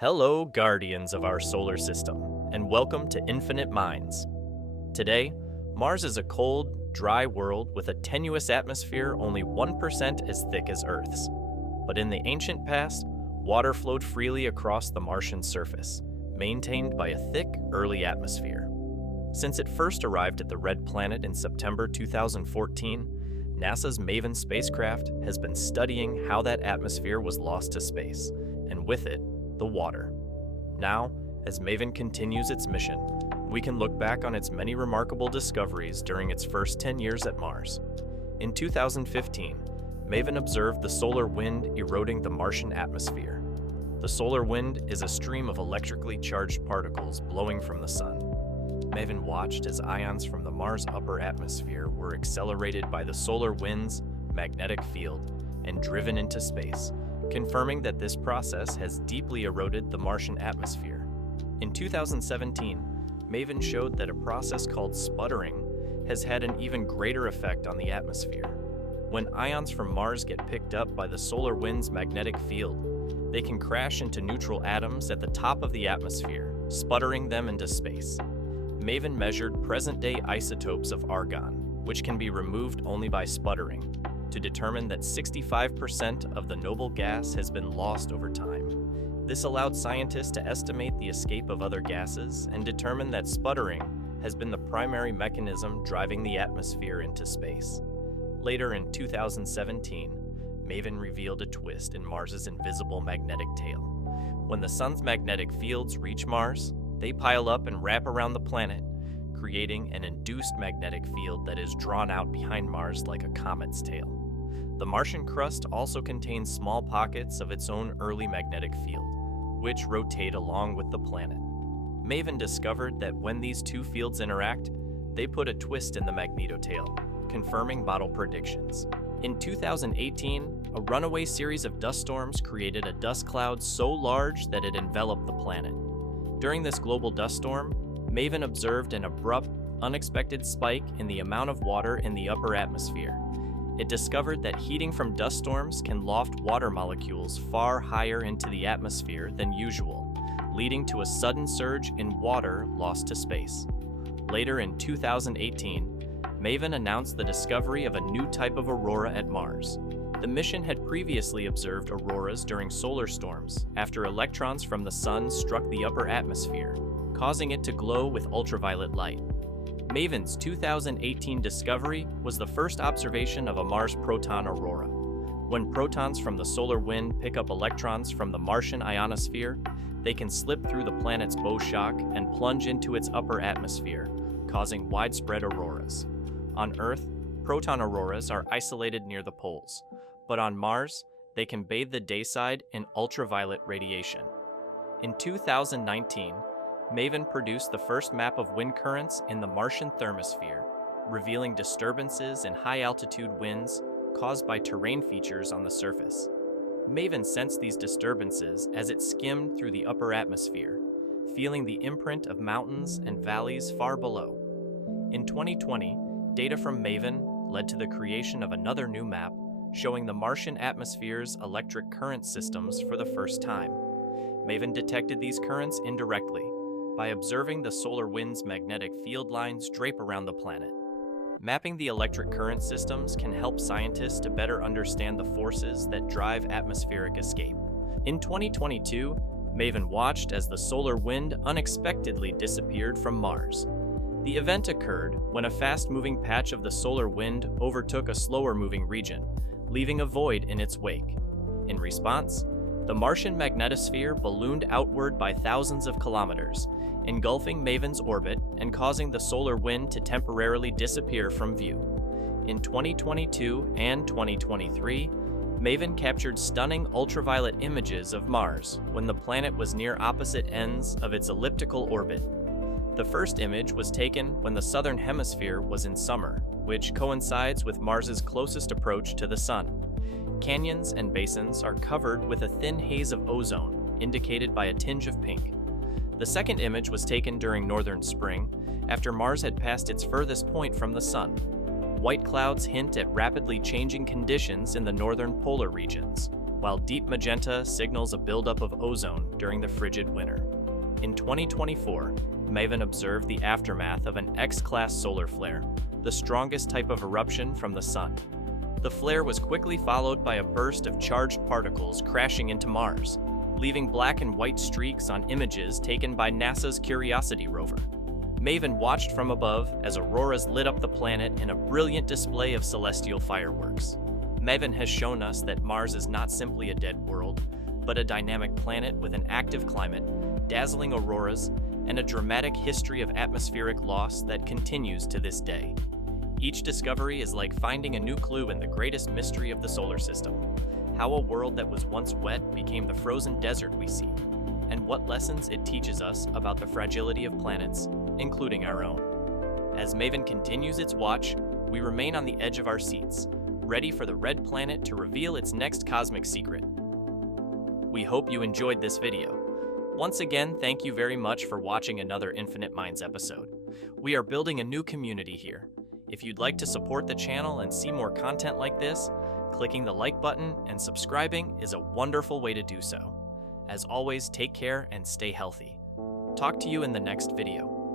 Hello, guardians of our solar system, and welcome to Infinite Minds. Today, Mars is a cold, dry world with a tenuous atmosphere only 1% as thick as Earth's. But in the ancient past, water flowed freely across the Martian surface, maintained by a thick, early atmosphere. Since it first arrived at the Red Planet in September 2014, NASA's MAVEN spacecraft has been studying how that atmosphere was lost to space, and with it, the water. Now, as MAVEN continues its mission, we can look back on its many remarkable discoveries during its first 10 years at Mars. In 2015, MAVEN observed the solar wind eroding the Martian atmosphere. The solar wind is a stream of electrically charged particles blowing from the sun. MAVEN watched as ions from the Mars upper atmosphere were accelerated by the solar wind's magnetic field and driven into space, confirming that this process has deeply eroded the Martian atmosphere. In 2017, MAVEN showed that a process called sputtering has had an even greater effect on the atmosphere. When ions from Mars get picked up by the solar wind's magnetic field, they can crash into neutral atoms at the top of the atmosphere, sputtering them into space. MAVEN measured present-day isotopes of argon, which can be removed only by sputtering, to determine that 65% of the noble gas has been lost over time. This allowed scientists to estimate the escape of other gases and determine that sputtering has been the primary mechanism driving the atmosphere into space. Later in 2017, MAVEN revealed a twist in Mars's invisible magnetic tail. When the sun's magnetic fields reach Mars, they pile up and wrap around the planet, creating an induced magnetic field that is drawn out behind Mars like a comet's tail. The Martian crust also contains small pockets of its own early magnetic field, which rotate along with the planet. MAVEN discovered that when these two fields interact, they put a twist in the magnetotail, confirming model predictions. In 2018, a runaway series of dust storms created a dust cloud so large that it enveloped the planet. During this global dust storm, MAVEN observed an abrupt, unexpected spike in the amount of water in the upper atmosphere. It discovered that heating from dust storms can loft water molecules far higher into the atmosphere than usual, leading to a sudden surge in water lost to space. Later in 2018, MAVEN announced the discovery of a new type of aurora at Mars. The mission had previously observed auroras during solar storms after electrons from the sun struck the upper atmosphere, causing it to glow with ultraviolet light. MAVEN's 2018 discovery was the first observation of a Mars proton aurora. When protons from the solar wind pick up electrons from the Martian ionosphere, they can slip through the planet's bow shock and plunge into its upper atmosphere, causing widespread auroras. On Earth, proton auroras are isolated near the poles, but on Mars, they can bathe the dayside in ultraviolet radiation. In 2019, MAVEN produced the first map of wind currents in the Martian thermosphere, revealing disturbances in high-altitude winds caused by terrain features on the surface. MAVEN sensed these disturbances as it skimmed through the upper atmosphere, feeling the imprint of mountains and valleys far below. In 2020, data from MAVEN led to the creation of another new map showing the Martian atmosphere's electric current systems for the first time. MAVEN detected these currents indirectly, by observing the solar wind's magnetic field lines drape around the planet. Mapping the electric current systems can help scientists to better understand the forces that drive atmospheric escape. In 2022, MAVEN watched as the solar wind unexpectedly disappeared from Mars. The event occurred when a fast-moving patch of the solar wind overtook a slower-moving region, leaving a void in its wake. In response, the Martian magnetosphere ballooned outward by thousands of kilometers, engulfing MAVEN's orbit and causing the solar wind to temporarily disappear from view. In 2022 and 2023, MAVEN captured stunning ultraviolet images of Mars when the planet was near opposite ends of its elliptical orbit. The first image was taken when the southern hemisphere was in summer, which coincides with Mars's closest approach to the sun. Canyons and basins are covered with a thin haze of ozone, indicated by a tinge of pink. The second image was taken during northern spring, after Mars had passed its furthest point from the sun. White clouds hint at rapidly changing conditions in the northern polar regions. while deep magenta signals a buildup of ozone during the frigid winter. In 2024, MAVEN observed the aftermath of an X-class solar flare, the strongest type of eruption from the Sun. The flare was quickly followed by a burst of charged particles crashing into Mars, leaving black and white streaks on images taken by NASA's Curiosity rover. MAVEN watched from above as auroras lit up the planet in a brilliant display of celestial fireworks. MAVEN has shown us that Mars is not simply a dead world, but a dynamic planet with an active climate, dazzling auroras, and a dramatic history of atmospheric loss that continues to this day. Each discovery is like finding a new clue in the greatest mystery of the solar system: how a world that was once wet became the frozen desert we see, and what lessons it teaches us about the fragility of planets, including our own. As MAVEN continues its watch, we remain on the edge of our seats, ready for the red planet to reveal its next cosmic secret. We hope you enjoyed this video. Once again, thank you very much for watching another Infinite Minds episode. We are building a new community here. If you'd like to support the channel and see more content like this, clicking the like button and subscribing is a wonderful way to do so. As always, take care and stay healthy. Talk to you in the next video.